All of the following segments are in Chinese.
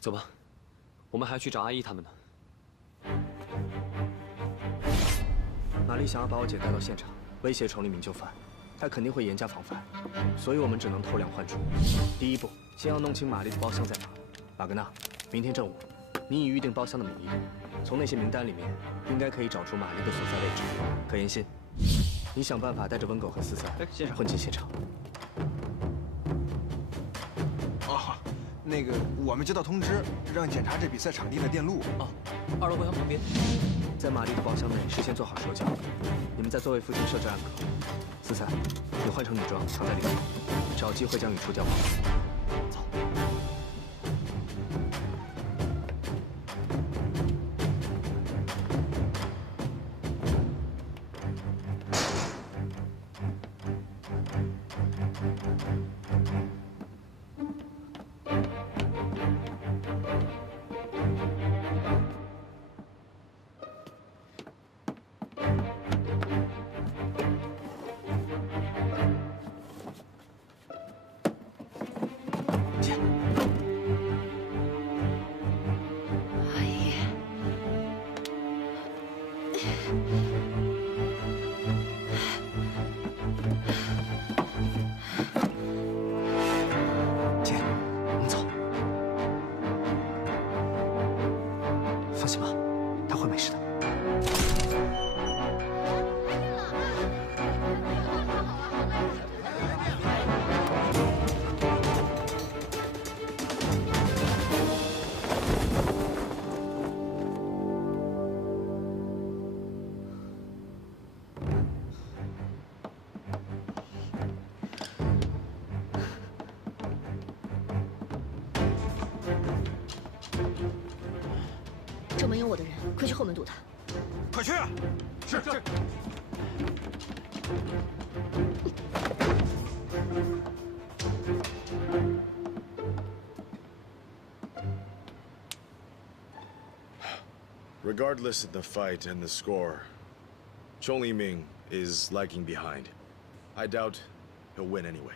走吧，我们还要去找阿姨他们呢。玛丽想要把我姐带到现场，威胁崇利明就范，她肯定会严加防范，所以我们只能偷梁换柱。第一步，先要弄清玛丽的包厢在哪。马格纳，明天正午，你以预定包厢的名义，从那些名单里面，应该可以找出玛丽的所在位置。可言信，你想办法带着温狗和斯赛混进现场。哦，那个，我们接到通知，让检查这比赛场地的电路。哦，2楼包厢旁边。 在玛丽的包厢内事先做好手脚，你们在座位附近设置暗格。斯赛，你换成女装藏在里面，找机会将语出调包。走。正门有我的人，快去后门堵他。快去！是。Regardless of the fight and the score, Chong Li-ming is lagging behind. I doubt he'll win anyway.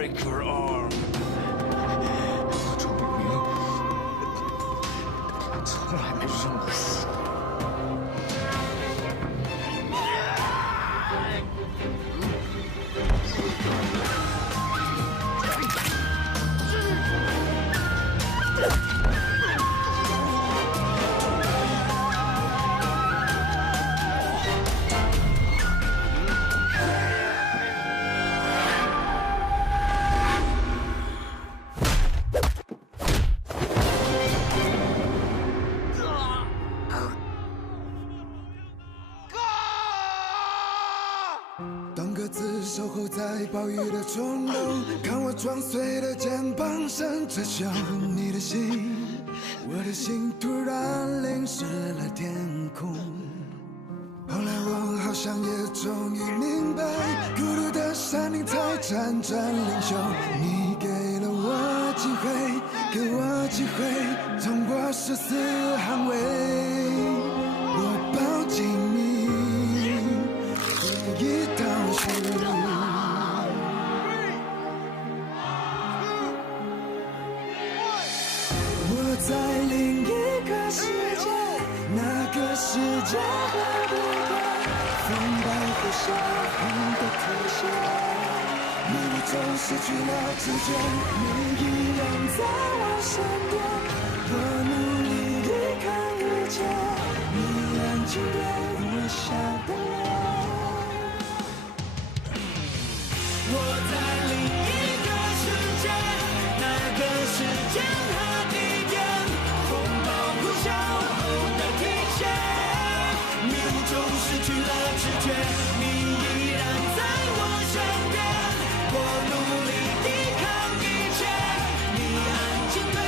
break your arm. 钟明明从来没认过死。当鸽子守候在暴雨的冲动，看我撞碎的肩膀闪着笑。你的心，我的心突然淋湿了天空。后来我好像也终于明白，孤独的山顶才真正领袖。你给了我机会，给我机会，通过生死捍卫。我抱紧你，一道是路。我在另一个世界，那个世界和地点，风暴呼啸后的体现。迷雾中失去了知觉，你依然在我身边。我努力抵抗一切，你安静对我笑的脸。我在另一个世界，那个时间和地点，风暴呼啸后的体现。迷雾中失去了知觉，你依然在我身边。我努力抵抗一切，你安静对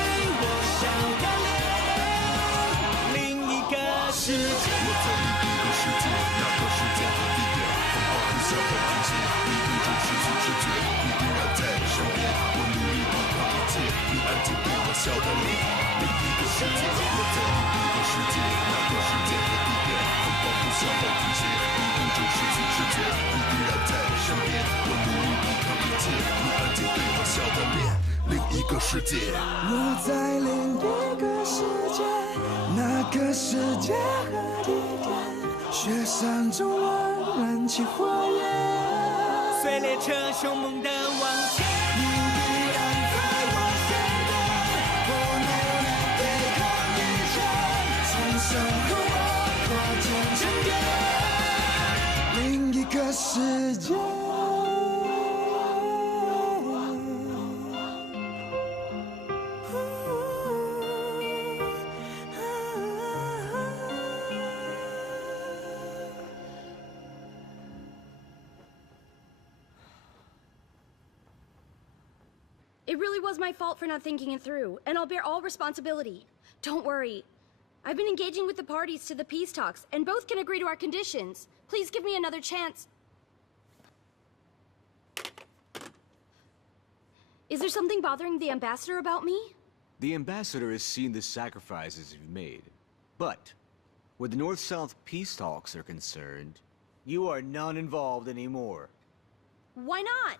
我笑的脸。另一个世界，我在另一个世界，那个时间和地点，风暴呼啸后体现。迷雾中失去知觉，你依然在身边。我努力抵抗一切，你安静对我笑的脸。另一个世界，我在另一个世界，那个时间和地点，风暴呼啸后体现。迷雾中失去知觉，你依然在身边。我努力抵抗一切，你安静对我笑的脸。另一个世界，我在另一个世界，那个世界和地点，雪山中我燃起火焰，随列车凶猛地往前。你依然在我身边，我努力抵抗一切，承受和我跨间沉淀。另一个世界。It really was my fault for not thinking it through, and I'll bear all responsibility. Don't worry. I've been engaging with the parties to the peace talks, and both can agree to our conditions. Please give me another chance. Is there something bothering the ambassador about me? The ambassador has seen the sacrifices you've made. But, where the North-South peace talks are concerned, you are not involved anymore. Why not?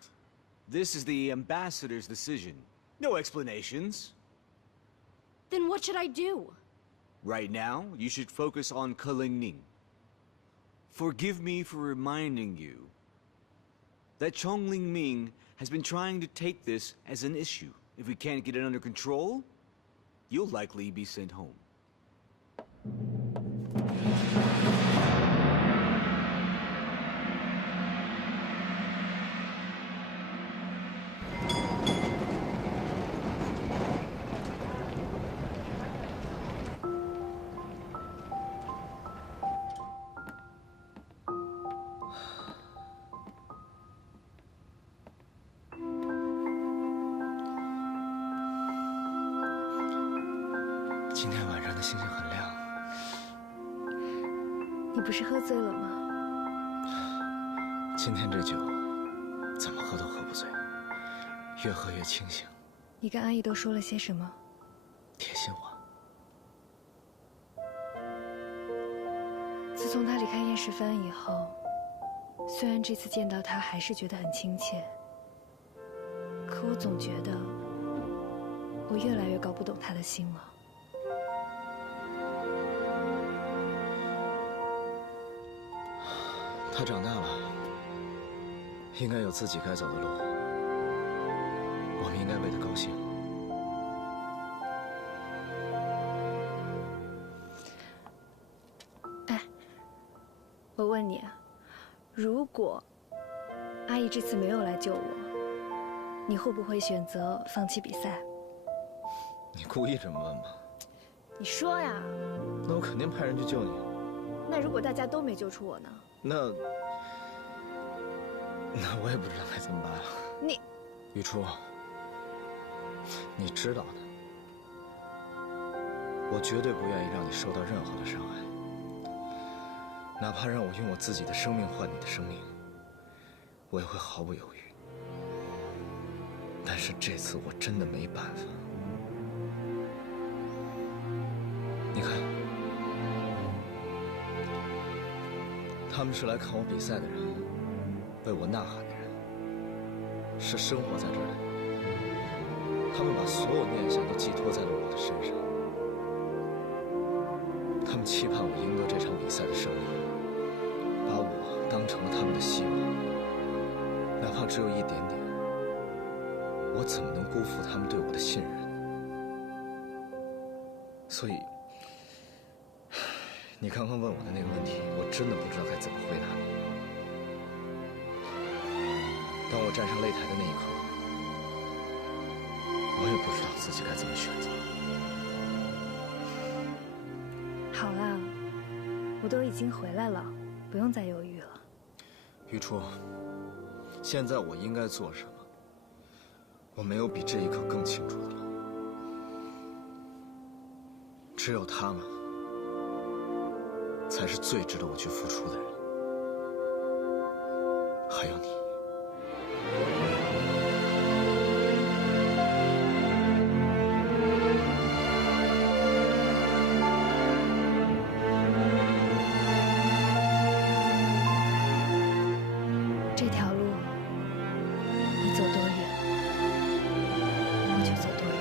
This is the ambassador's decision. No explanations. Then what should I do? Right now, you should focus on Kalingning. Forgive me for reminding you that Chongling Ming has been trying to take this as an issue. If we can't get it under control, you'll likely be sent home.今天晚上的星星很亮。你不是喝醉了吗？今天这酒怎么喝都喝不醉，越喝越清醒。你跟阿姨都说了些什么？铁信我。自从他离开燕世藩以后，虽然这次见到他还是觉得很亲切，可我总觉得，我越来越搞不懂他的心了。他长大了，应该有自己该走的路。我们应该为他高兴。哎，我问你啊，如果阿姨这次没有来救我，你会不会选择放弃比赛？你故意这么问吗？你说呀。那我肯定派人去救你。那如果大家都没救出我呢？那我也不知道该怎么办了。你，雨初，你知道的，我绝对不愿意让你受到任何的伤害，哪怕让我用我自己的生命换你的生命，我也会毫不犹豫。但是这次我真的没办法。你看，他们是来看我比赛的人，为我呐喊的人，是生活在这儿的人。他们把所有念想都寄托在了我的身上，他们期盼我赢得这场比赛的胜利，把我当成了他们的希望，哪怕只有一点点，我怎么能辜负他们对我的信任？所以，你刚刚问我的那个问题，我真的不知道该怎么回答你。当我站上擂台的那一刻，我也不知道自己该怎么选择。好啦，我都已经回来了，不用再犹豫了。雨初，现在我应该做什么？我没有比这一刻更清楚的了。只有他们，才是最值得我去付出的人。还有你。这条路，你走多远，我就走多远。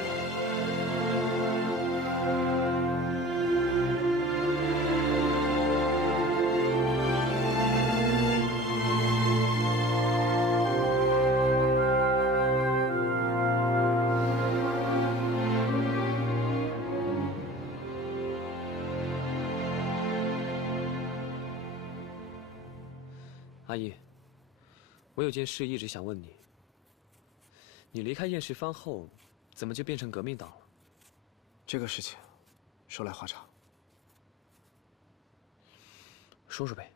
阿姨，我有件事一直想问你。你离开燕世藩后，怎么就变成革命党了？这个事情，说来话长。说说呗。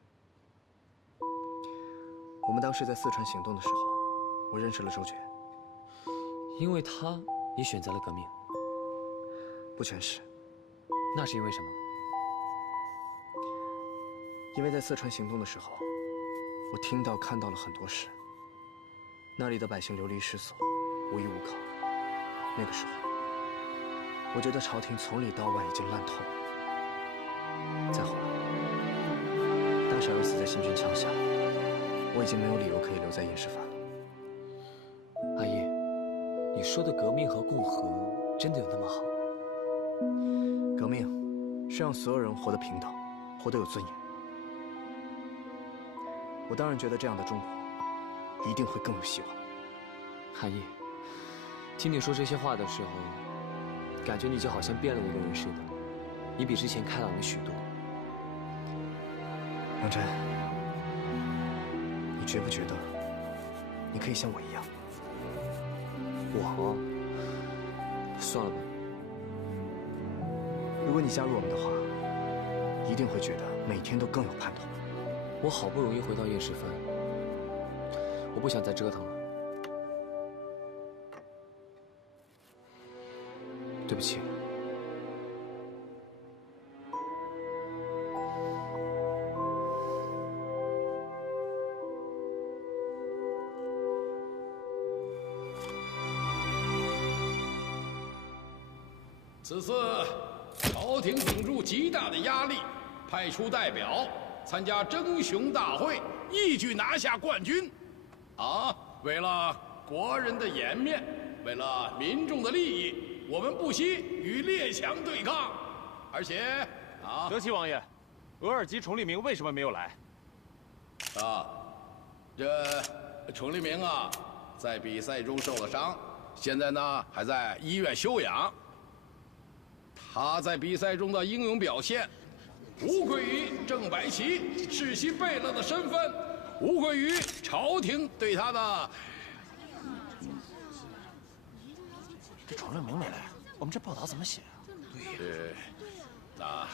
我们当时在四川行动的时候，我认识了周全。因为他，你选择了革命？不全是。那是因为什么？因为在四川行动的时候，我听到看到了很多事。那里的百姓流离失所，无依无靠。那个时候，我觉得朝廷从里到外已经烂透了。再后来，大婶儿死在新军枪下，我已经没有理由可以留在燕世藩了。阿姨，你说的革命和共和真的有那么好？革命是让所有人活得平等，活得有尊严。我当然觉得这样的中国一定会更有希望。阿姨，听你说这些话的时候，感觉你就好像变了一个人似的，你比之前开朗了许多。杨真，你觉不觉得你可以像我一样？我？算了吧。如果你加入我们的话，一定会觉得每天都更有盼头。我好不容易回到燕世藩，我不想再折腾了。对不起。此次朝廷顶住极大的压力，派出代表参加争雄大会，一举拿下冠军。为了国人的颜面，为了民众的利益，我们不惜与列强对抗。而且，德齐王爷，额尔及崇利明为什么没有来？这崇利明啊，在比赛中受了伤，现在呢还在医院休养。他在比赛中的英勇表现，无愧于正白旗世袭贝勒的身份，无愧于朝廷对他的。这崇利明没来，我们这报道怎么写啊？对，那。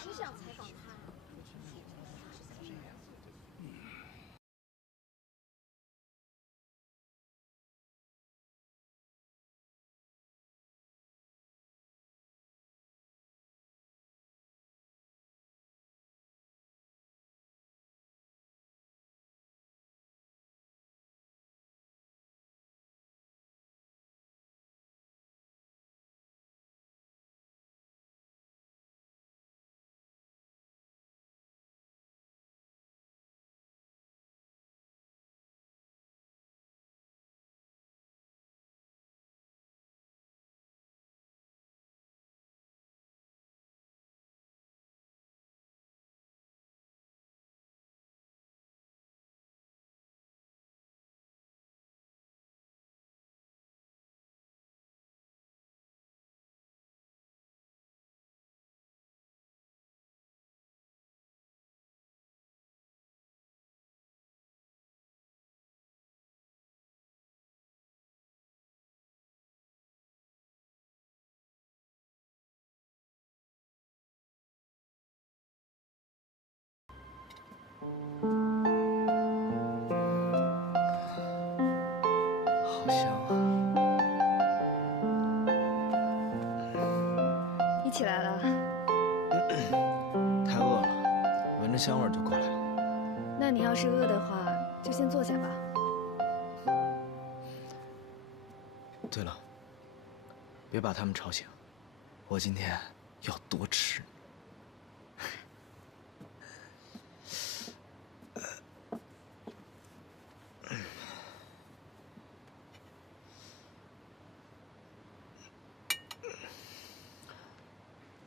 好香啊！你起来了？太饿了，闻着香味儿就过来了。那你要是饿的话，就先坐下吧。对了，别把他们吵醒，我今天要多吃。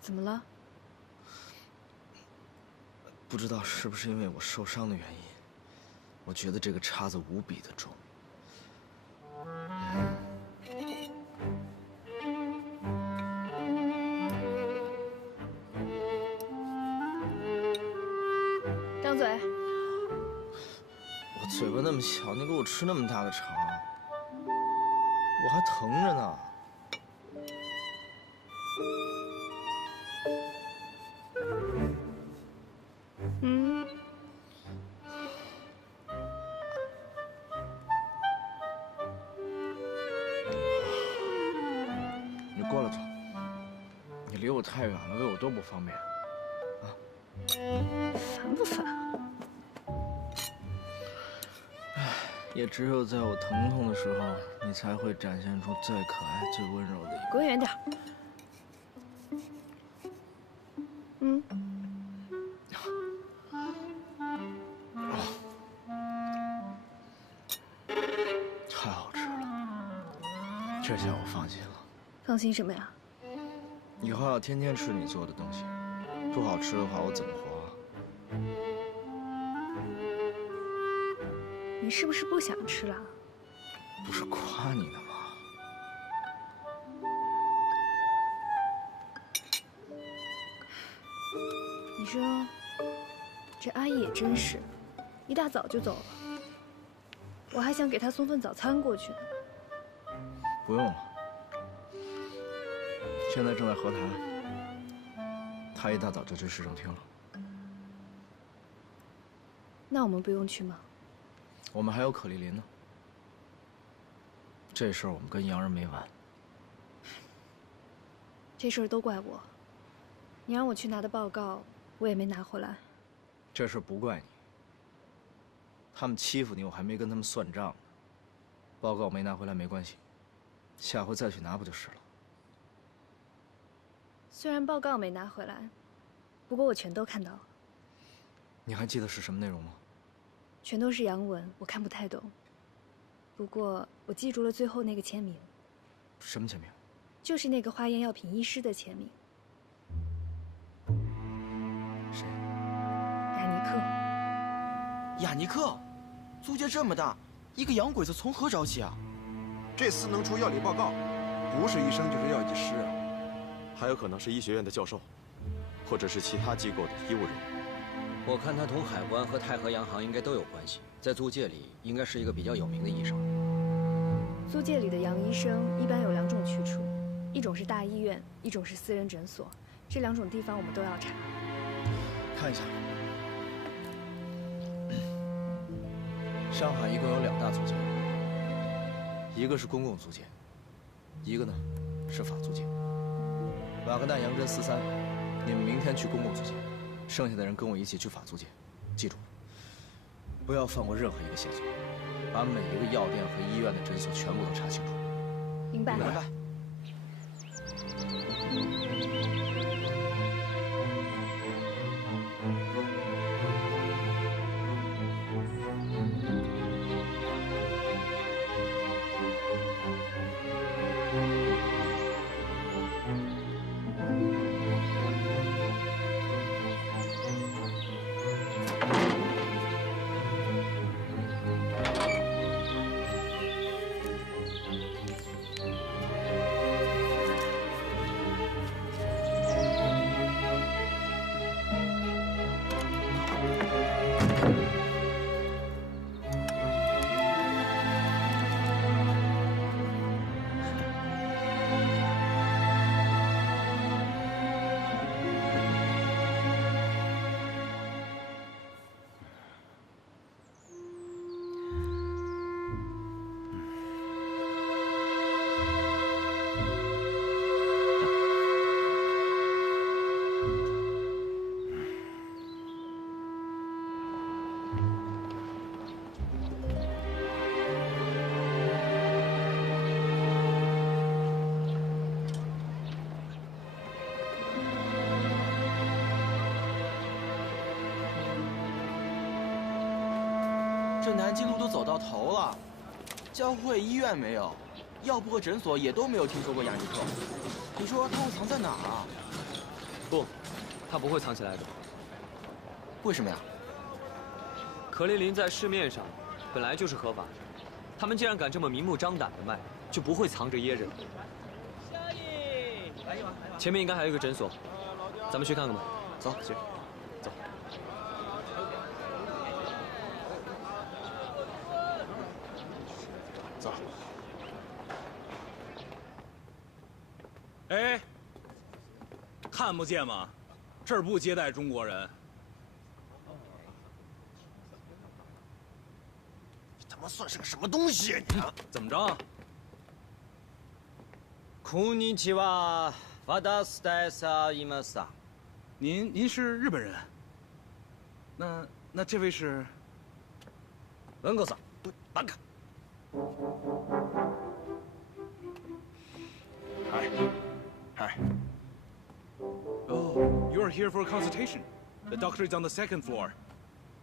怎么了？不知道是不是因为我受伤的原因，我觉得这个叉子无比的重。张嘴。我嘴巴那么小，你给我吃那么大的肠，我还疼着呢。嗯。你过来坐，你离我太远了，喂我多不方便。烦不烦？也只有在我疼痛的时候，你才会展现出最可爱、最温柔的一面。滚远点。嗯。太好吃了，这下我放心了。放心什么呀？以后要天天吃你做的东西，不好吃的话，我怎么活啊？你是不是不想吃了？不是夸你呢吗？你说，这阿姨也真是，一大早就走了。我还想给她送份早餐过去呢。不用了，现在正在和谈，他一大早就去市政厅了。那我们不用去吗？我们还有可丽琳呢。这事儿我们跟洋人没完。这事儿都怪我，你让我去拿的报告，我也没拿回来。这事儿不怪你。他们欺负你，我还没跟他们算账呢。报告没拿回来没关系，下回再去拿不就是了？虽然报告没拿回来，不过我全都看到了。你还记得是什么内容吗？全都是洋文，我看不太懂。不过我记住了最后那个签名，什么签名？就是那个化验药品医师的签名。谁？雅尼克。雅尼克，租界这么大，一个洋鬼子从何找起啊？这厮能出药理报告，不是医生就是药剂师啊。还有可能是医学院的教授，或者是其他机构的医务人员。我看他同海关和太和洋行应该都有关系，在租界里应该是一个比较有名的医生。租界里的洋医生一般有2种去处，一种是大医院，一种是私人诊所。这2种地方我们都要查。看一下，上海一共有2大租界，一个是公共租界，一个呢是法租界。瓦格纳、杨真、43，你们明天去公共租界，剩下的人跟我一起去法租界。记住，不要放过任何一个线索，把每一个药店和医院的诊所全部都查清楚。明白。明白。这南京路都走到头了，教会、医院没有，药铺和诊所也都没有听说过雅尼克。你说他会藏在哪儿啊？不，他不会藏起来的。为什么呀？可丽林在市面上本来就是合法的，他们既然敢这么明目张胆的卖，就不会藏着掖着。前面应该还有一个诊所，咱们去看看吧。走，行，走。走。哎，看不见吗？这儿不接待中国人。你他妈算是个什么东西啊你？怎么着？こんにちは、私ですいます。您是日本人？那这位是？文哥さん、バカ。Hi. Oh, you are here for a consultation. The doctor is on the second floor.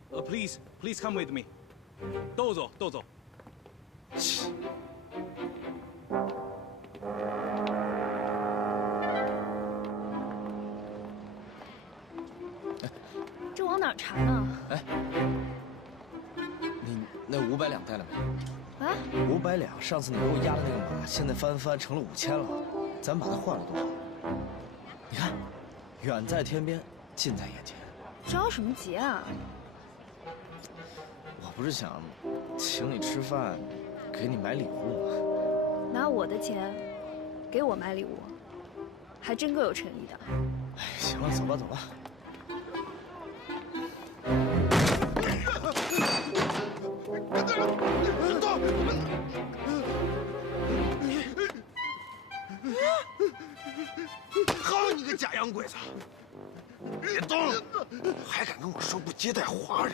Please come with me. どうぞ。这往哪儿查呢？哎，你那500两带了没？啊？500两，上次你给我押的那个马，现在翻成了5000了，咱把它换了多好？你看，远在天边，近在眼前。着什么急啊？我不是想请你吃饭，给你买礼物吗？拿我的钱给我买礼物，还真够有诚意的。哎，行了，走吧。好你个假洋鬼子！别动！还敢跟我说不接待华人，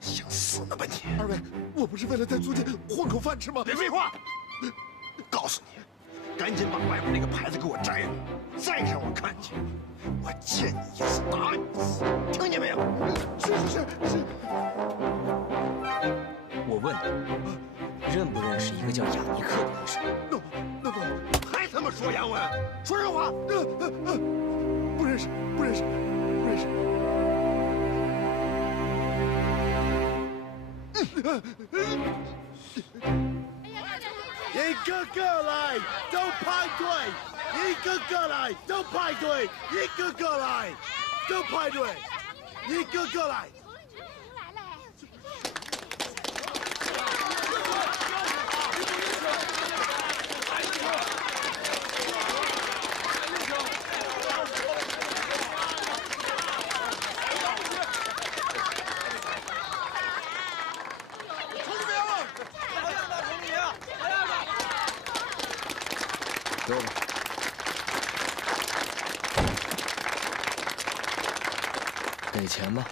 想死呢吧你！二位，我不是为了在租界混口饭吃吗？别废话！告诉你，赶紧把外面那个牌子给我摘了，再让我看见，我见你一次打你一次，听见没有？是。我问你，认不认识一个叫雅尼克的医生？那还他妈说洋文，说实话。不认识，不认识，不认识。一个个来，都排队！一个个来，都排队！一个个来，都排队！一个个来。给我吧。给钱吧。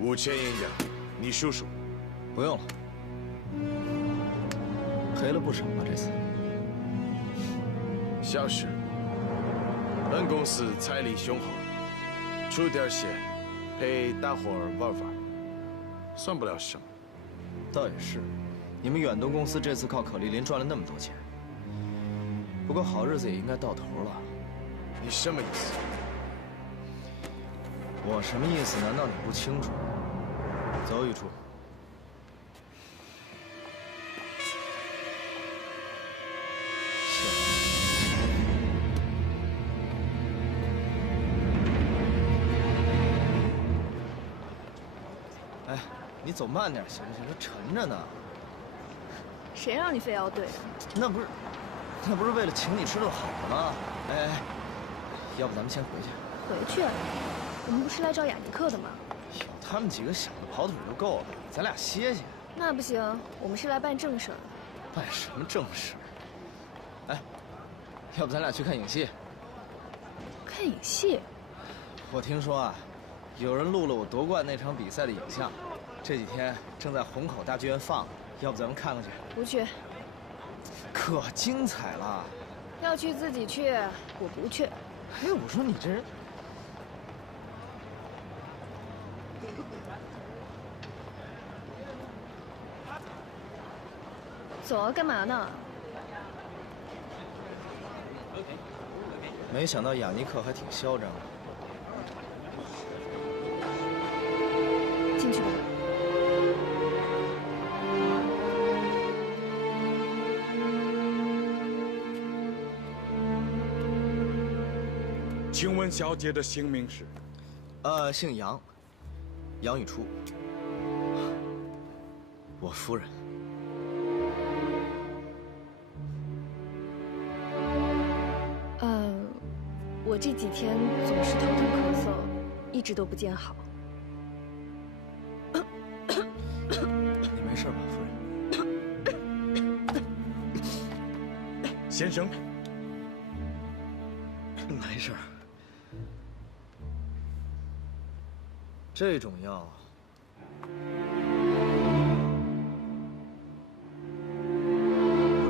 5000银两，你数数。不用了，赔了不少吧这次。小事，本公司财力雄厚，出点血，陪大伙儿玩玩，算不了什么。倒也是，你们远东公司这次靠可丽琳赚了那么多钱，不过好日子也应该到头了。你什么意思？我什么意思？难道你不清楚？走，雨初。哎，你走慢点行不行？这沉着呢。谁让你非要对？那不是为了请你吃顿好的吗？哎，要不咱们先回去。回去？我们不是来找雅尼克的吗？有他们几个小的跑腿就够了，咱俩歇歇。那不行，我们是来办正事儿的。办什么正事？哎，要不咱俩去看影戏？看影戏？我听说啊，有人录了我夺冠那场比赛的影像，这几天正在虹口大剧院放，要不咱们看看去？不去。可精彩了。要去自己去，我不去。哎，我说你这人。走啊，干嘛呢？没想到雅尼克还挺嚣张的。进去吧。请问小姐的姓名是？姓杨，杨雨初，我夫人。我这几天总是头疼咳嗽，一直都不见好。你没事吧，夫人？先生，没事。这种药，不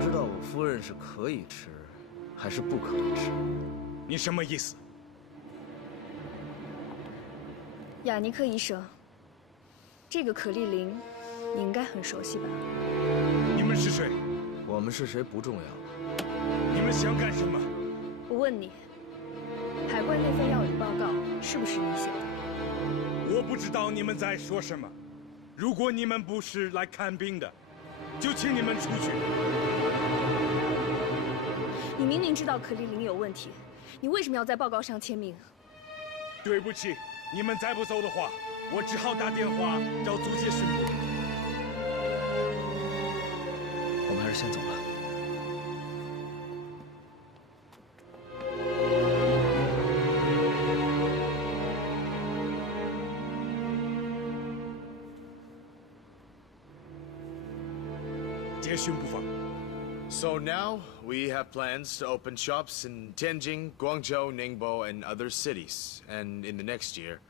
知道我夫人是可以吃，还是不可以吃。你什么意思？雅尼克医生，这个可丽琳，你应该很熟悉吧？你们是谁？我们是谁不重要。你们想干什么？我问你，海关那份药理报告是不是你写的？我不知道你们在说什么。如果你们不是来看病的，就请你们出去。你明明知道可丽琳有问题。你为什么要在报告上签名？对不起，你们再不走的话，我只好打电话找租界巡部。我们还是先走吧。接巡部方。So now, we have plans to open shops in Tianjin, Guangzhou, Ningbo, and other cities. And in the next year,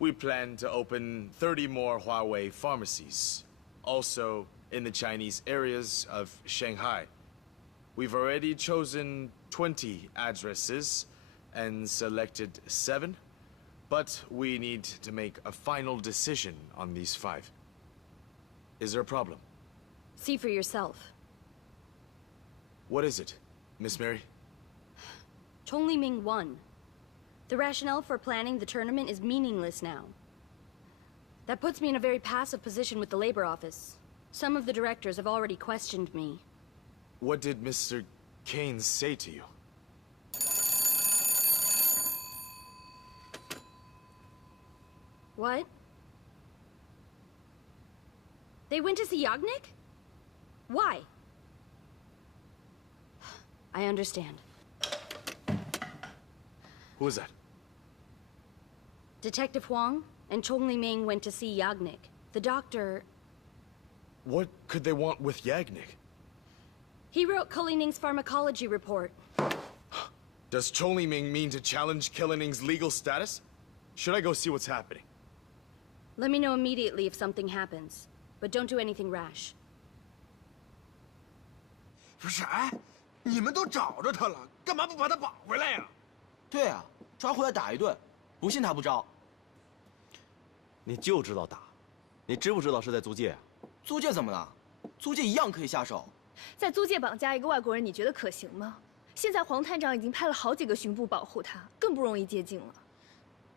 we plan to open 30 more Huawei pharmacies. Also, in the Chinese areas of Shanghai. We've already chosen 20 addresses and selected 7, but we need to make a final decision on these 5. Is there a problem? See for yourself. What is it, Miss Mary? Chongli Ming won. The rationale for planning the tournament is meaningless now. That puts me in a very passive position with the Labor Office. Some of the directors have already questioned me. What did Mr. Keynes say to you? What? They went to see Yagnik? Why? I understand. Who is that? Detective Huang and Chongli Ming went to see Yagnik. The doctor... What could they want with Yagnik? He wrote Kulining's pharmacology report. Does Chongli Ming mean to challenge Kulining's legal status? Should I go see what's happening? Let me know immediately if something happens. But don't do anything rash. 不是，哎，你们都找着他了，干嘛不把他绑回来呀？对啊，抓回来打一顿，不信他不招。你就知道打，你知不知道是在租界啊？租界怎么了？租界一样可以下手。在租界绑架一个外国人，你觉得可行吗？现在黄探长已经派了好几个巡部保护他，更不容易接近了。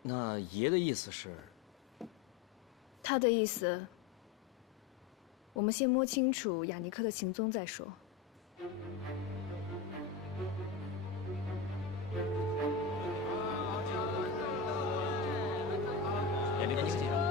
那爷的意思是？他的意思，我们先摸清楚雅尼克的行踪再说。雅尼克先生。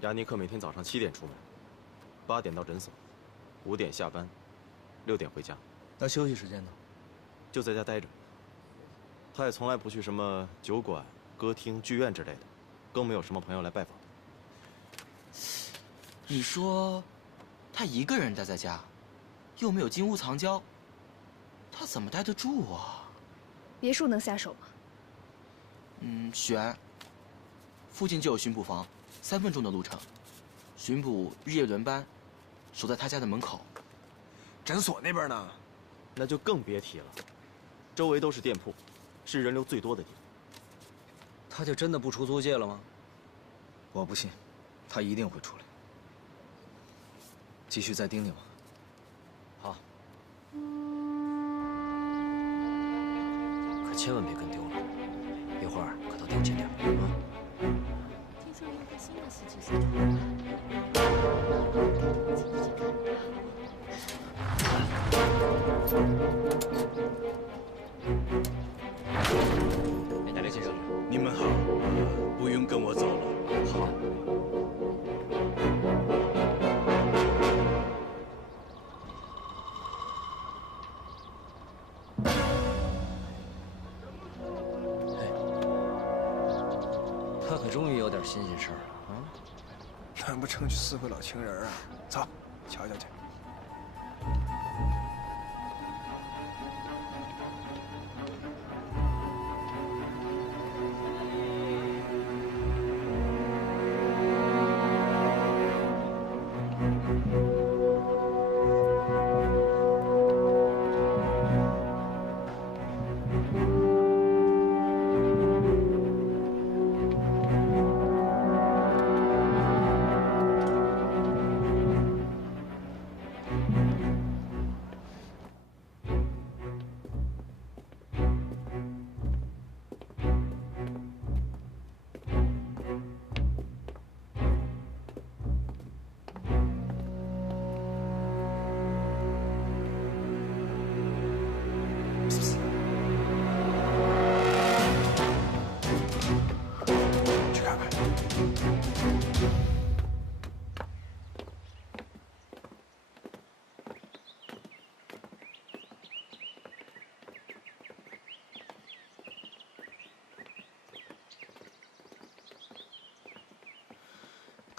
雅尼克每天早上7点出门，8点到诊所，5点下班，6点回家。那休息时间呢？就在家待着。他也从来不去什么酒馆、歌厅、剧院之类的，更没有什么朋友来拜访。你说，他一个人待在家，又没有金屋藏娇，他怎么待得住啊？别墅能下手吗？选。附近就有巡捕房，3分钟的路程。巡捕日夜轮班，守在他家的门口。诊所那边呢？那就更别提了，周围都是店铺，是人流最多的地方。他就真的不出租界了吗？我不信，他一定会出来。继续再盯盯吧。好。可千万别跟丢了，一会儿可都丢紧点啊。 听说有一个新的戏剧系统。雅尼先生，你们好，不用跟我走了。好。他可终于有点新鲜事儿了啊！难不成去4个老情人啊？走，瞧瞧去。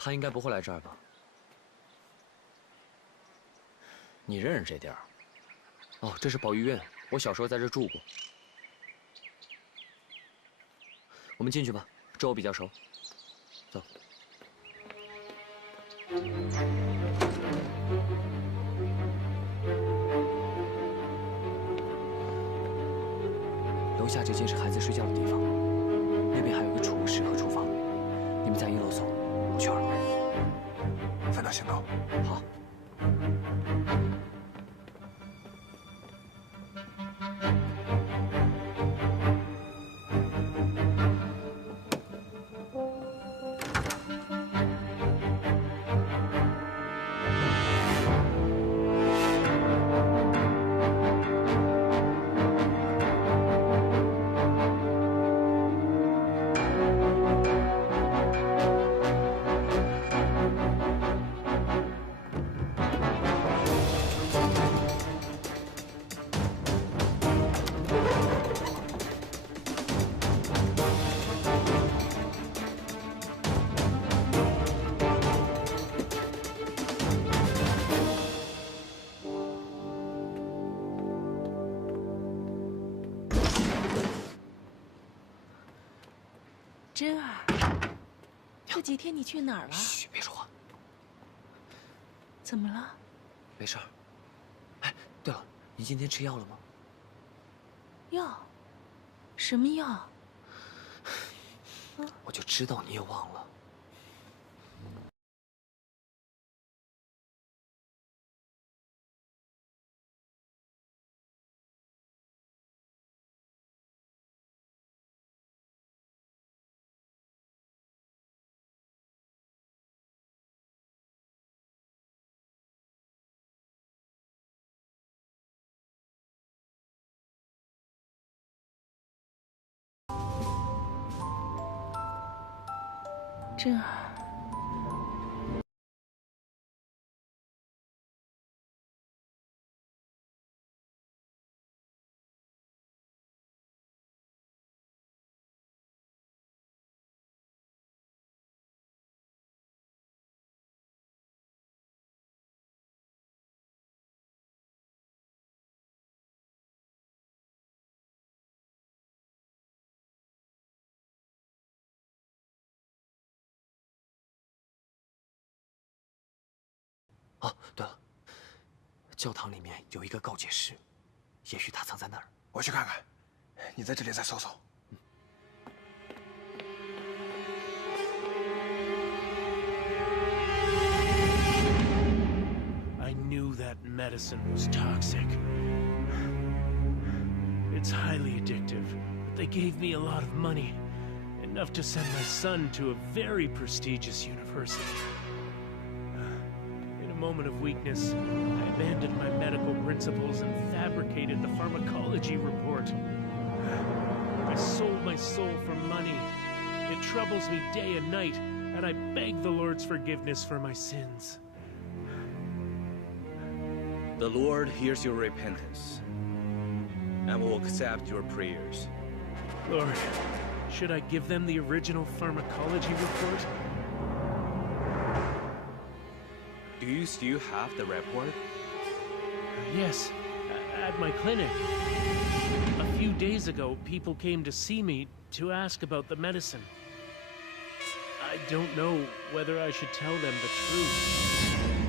他应该不会来这儿吧？你认识这地儿？哦，这是保育院，我小时候在这住过。我们进去吧，这我比较熟。走。楼下这间是孩子睡觉的地方，那边还有个储物室和厨房。你们在1楼搜，我去2楼。分道行动。好。真儿，这几天你去哪儿了？嘘，别说话。怎么了？没事儿。哎，对了，你今天吃药了吗？药？什么药？我就知道你也忘了。真儿，哦，对了，教堂里面有一个告解室，也许他藏在那儿。我去看看，你在这里再搜搜。I knew that medicine was toxic. It's highly addictive, but they gave me a lot of money, enough to send my son to a very prestigious university. In a moment of weakness, I abandoned my medical principles and fabricated the pharmacology report. I sold my soul for money. It troubles me day and night, and I beg the Lord's forgiveness for my sins. The Lord hears your repentance and will accept your prayers. Lord, should I give them the original pharmacology report? Do you still have the report? Yes, at my clinic. A few days ago, people came to see me to ask about the medicine. I don't know whether I should tell them the truth.